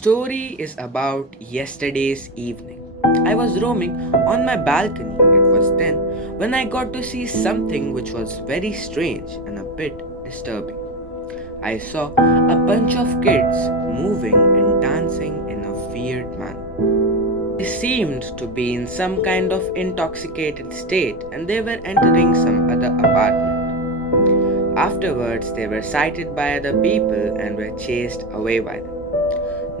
story is about yesterday's evening. I was roaming on my balcony. It was then when I got to see something which was very strange and a bit disturbing. I saw a bunch of kids moving and dancing in a weird manner. They seemed to be in some kind of intoxicated state and they were entering some other apartment. Afterwards, they were sighted by other people and were chased away by them.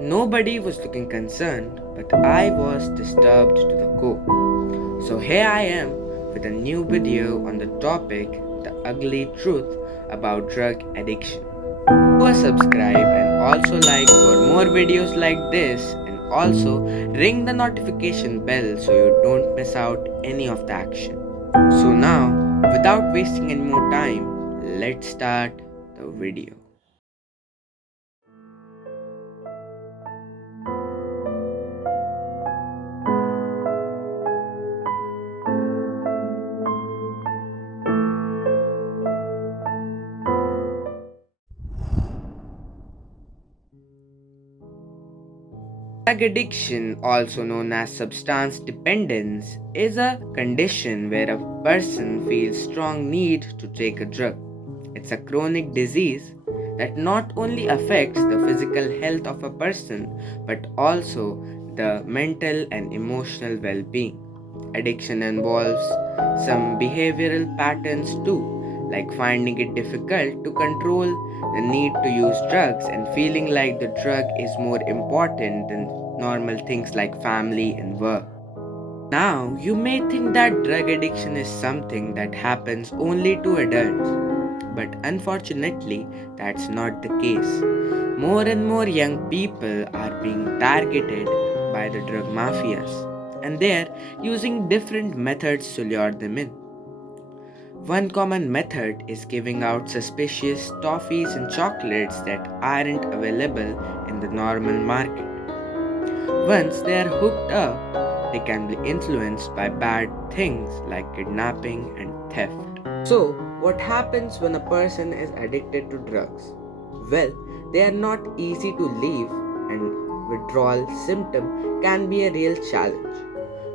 Nobody was looking concerned, but I was disturbed to the core. So here I am with a new video on the topic, the ugly truth about drug addiction. Do a subscribe and also like for more videos like this, and also ring the notification bell so you don't miss out any of the action. So now, without wasting any more time, let's start the video. Drug addiction, also known as substance dependence, is a condition where a person feels strong need to take a drug. It's a chronic disease that not only affects the physical health of a person but also the mental and emotional well-being. Addiction involves some behavioral patterns too, like finding it difficult to control the need to use drugs and feeling like the drug is more important than normal things like family and work. Now, you may think that drug addiction is something that happens only to adults, but unfortunately, that's not the case. More and more young people are being targeted by the drug mafias, and they're using different methods to lure them in. One common method is giving out suspicious toffees and chocolates that aren't available in the normal market. Once they are hooked up, they can be influenced by bad things like kidnapping and theft. So, what happens when a person is addicted to drugs? Well, they are not easy to leave, and withdrawal symptom can be a real challenge.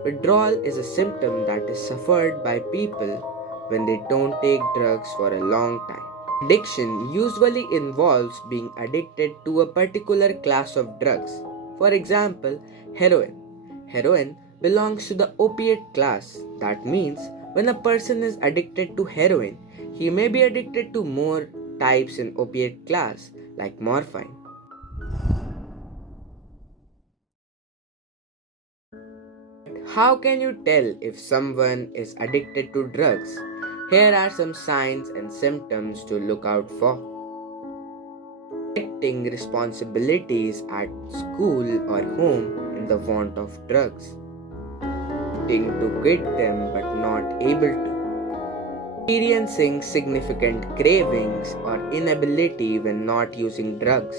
Withdrawal is a symptom that is suffered by people when they don't take drugs for a long time. Addiction usually involves being addicted to a particular class of drugs. For example, heroin. Heroin belongs to the opiate class. That means when a person is addicted to heroin, he may be addicted to more types in opiate class like morphine. How can you tell if someone is addicted to drugs? Here are some signs and symptoms to look out for. Neglecting responsibilities at school or home in the want of drugs. Wanting to quit them but not able to. Experiencing significant cravings or inability when not using drugs.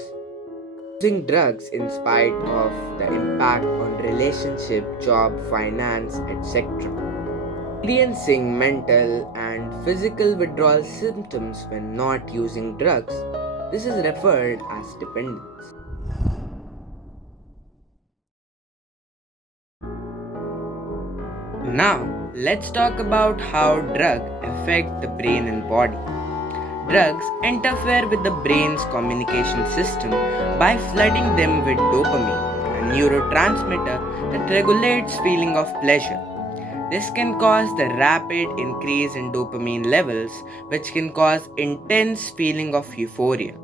Using drugs in spite of the impact on relationship, job, finance, etc. Experiencing mental and physical withdrawal symptoms when not using drugs. This is referred as dependence. Now, let's talk about how drugs affect the brain and body. Drugs interfere with the brain's communication system by flooding them with dopamine, a neurotransmitter that regulates feeling of pleasure. This can cause the rapid increase in dopamine levels, which can cause intense feeling of euphoria.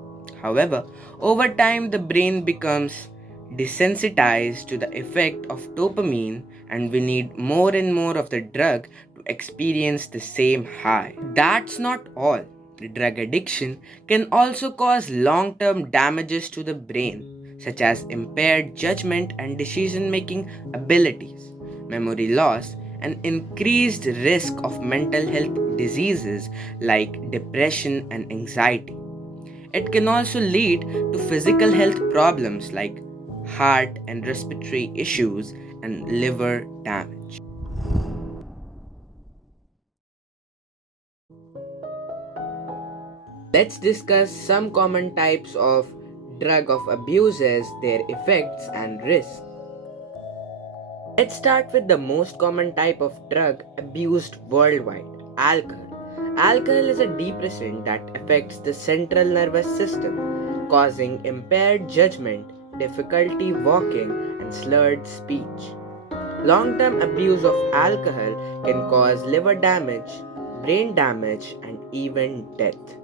However, over time the brain becomes desensitized to the effect of dopamine, and we need more and more of the drug to experience the same high. That's not all. The drug addiction can also cause long-term damages to the brain, such as impaired judgment and decision-making abilities, memory loss, and increased risk of mental health diseases like depression and anxiety. It can also lead to physical health problems like heart and respiratory issues and liver damage. Let's discuss some common types of drug of abuses, their effects and risks. Let's start with the most common type of drug abused worldwide, alcohol. Alcohol is a depressant that affects the central nervous system, causing impaired judgment, difficulty walking, and slurred speech. Long term abuse of alcohol can cause liver damage, brain damage, and even death.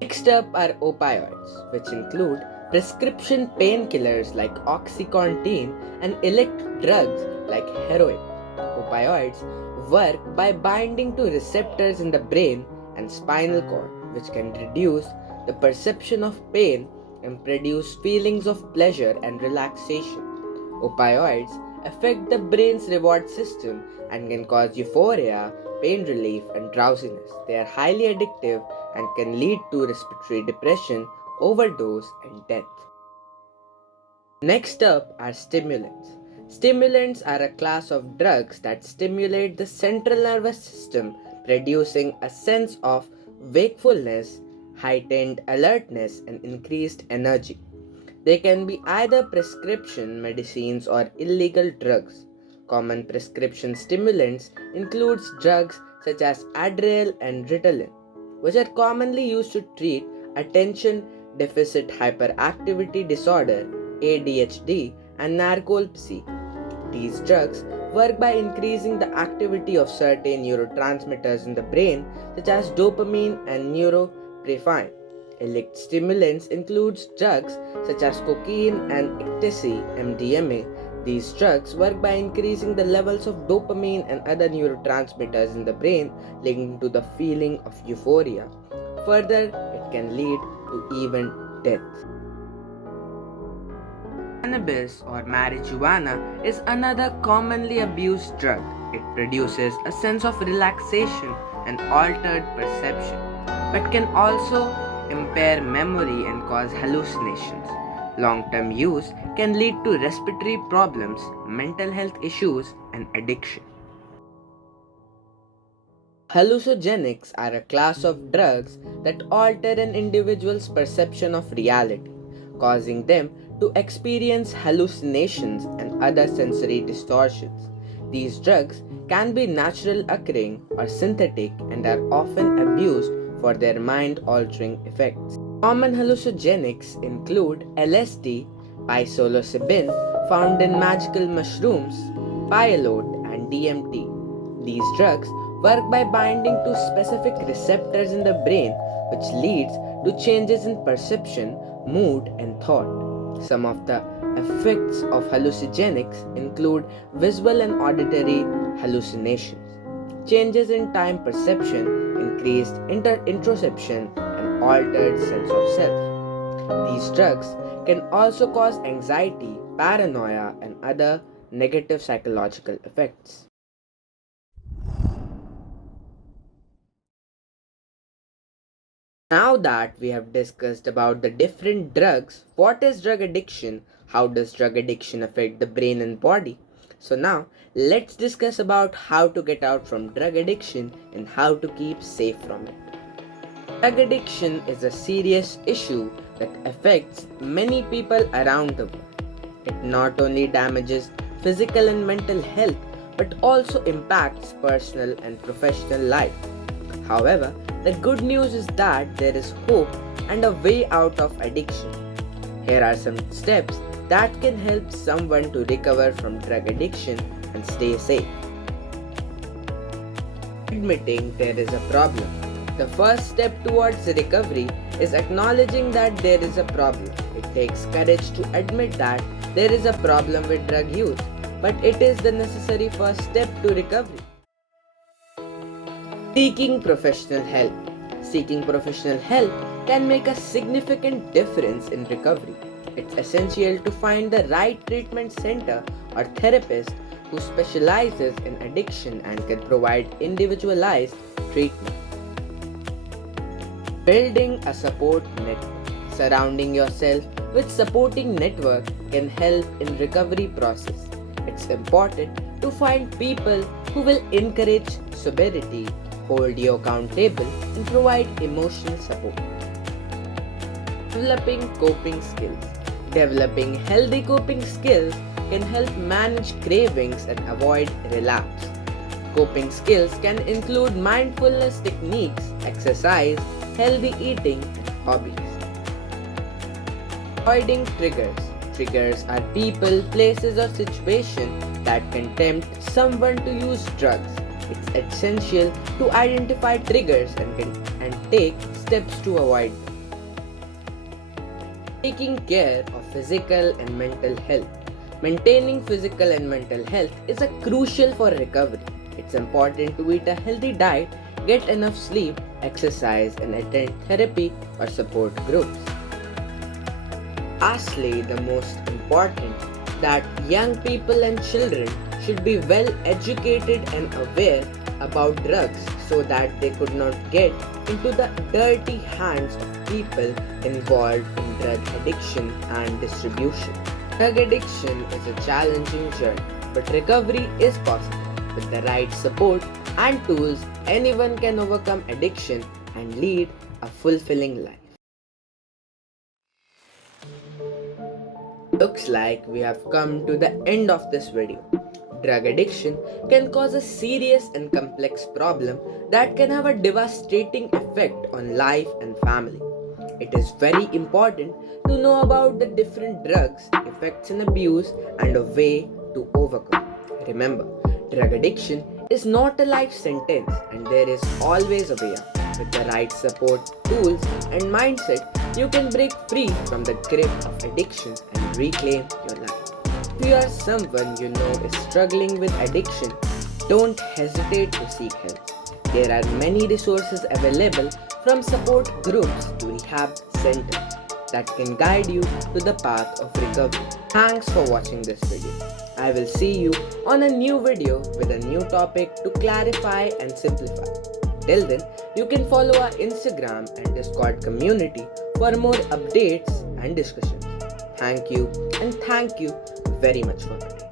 Next up are opioids, which include prescription painkillers like Oxycontin and illicit drugs like heroin. Opioids work by binding to receptors in the brain and spinal cord, which can reduce the perception of pain and produce feelings of pleasure and relaxation. Opioids affect the brain's reward system and can cause euphoria, pain relief, and drowsiness. They are highly addictive and can lead to respiratory depression, overdose, and death. Next up are stimulants. Stimulants are a class of drugs that stimulate the central nervous system, producing a sense of wakefulness, heightened alertness, and increased energy. They can be either prescription medicines or illegal drugs. Common prescription stimulants includes drugs such as Adderall and Ritalin, which are commonly used to treat attention deficit hyperactivity disorder (ADHD) and narcolepsy. These drugs work by increasing the activity of certain neurotransmitters in the brain such as dopamine and norepinephrine. Illicit stimulants includes drugs such as cocaine and ecstasy (MDMA). These drugs work by increasing the levels of dopamine and other neurotransmitters in the brain, leading to the feeling of euphoria. Further, it can lead to even death. Cannabis or marijuana is another commonly abused drug. It produces a sense of relaxation and altered perception, but can also impair memory and cause hallucinations. Long-term use can lead to respiratory problems, mental health issues, and addiction. Hallucinogenics are a class of drugs that alter an individual's perception of reality, causing them to experience hallucinations and other sensory distortions. These drugs can be natural occurring or synthetic and are often abused for their mind-altering effects. Common hallucinogenics include LSD, psilocybin, found in magical mushrooms, peyote, and DMT. These drugs work by binding to specific receptors in the brain, which leads to changes in perception, mood, and thought. Some of the effects of hallucinogenics include visual and auditory hallucinations, changes in time perception, increased introception, and altered sense of self. These drugs can also cause anxiety, paranoia, and other negative psychological effects. Now that we have discussed about the different drugs, what is drug addiction, how does drug addiction affect the brain and body? So now let's discuss about how to get out from drug addiction and how to keep safe from it. Drug addiction is a serious issue that affects many people around the world. It not only damages physical and mental health but also impacts personal and professional life. However, the good news is that there is hope and a way out of addiction. Here are some steps that can help someone to recover from drug addiction and stay safe. Admitting there is a problem. The first step towards recovery is acknowledging that there is a problem. It takes courage to admit that there is a problem with drug use, but it is the necessary first step to recovery. Seeking professional help. Seeking professional help can make a significant difference in recovery. It's essential to find the right treatment center or therapist who specializes in addiction and can provide individualized treatment. Building a support network. Surrounding yourself with supporting network can help in recovery process. It's important to find people who will encourage sobriety, hold you accountable, and provide emotional support. Developing coping skills. Developing healthy coping skills can help manage cravings and avoid relapse. Coping skills can include mindfulness techniques, exercise, healthy eating, and hobbies. Avoiding triggers. Triggers are people, places, or situations that can tempt someone to use drugs. It's essential to identify triggers and take steps to avoid them. Taking care of physical and mental health. Maintaining physical and mental health is crucial for recovery. It's important to eat a healthy diet, get enough sleep, exercise, and attend therapy or support groups. Lastly, the most important, that young people and children should be well educated and aware about drugs so that they could not get into the dirty hands of people involved in drug addiction and distribution. Drug addiction is a challenging journey, but recovery is possible. With the right support and tools, anyone can overcome addiction and lead a fulfilling life. Looks like we have come to the end of this video. Drug addiction can cause a serious and complex problem that can have a devastating effect on life and family. It is very important to know about the different drugs, effects and abuse, and a way to overcome. Remember, drug addiction is not a life sentence and there is always a way out. With the right support, tools, and mindset, you can break free from the grip of addiction and reclaim your life. If you are someone you know is struggling with addiction, don't hesitate to seek help. There are many resources available, from support groups to rehab centers, that can guide you to the path of recovery. Thanks for watching this video. I will see you on a new video with a new topic to clarify and simplify. Till then, you can follow our Instagram and Discord community for more updates and discussions. Thank you, and thank you very much for today.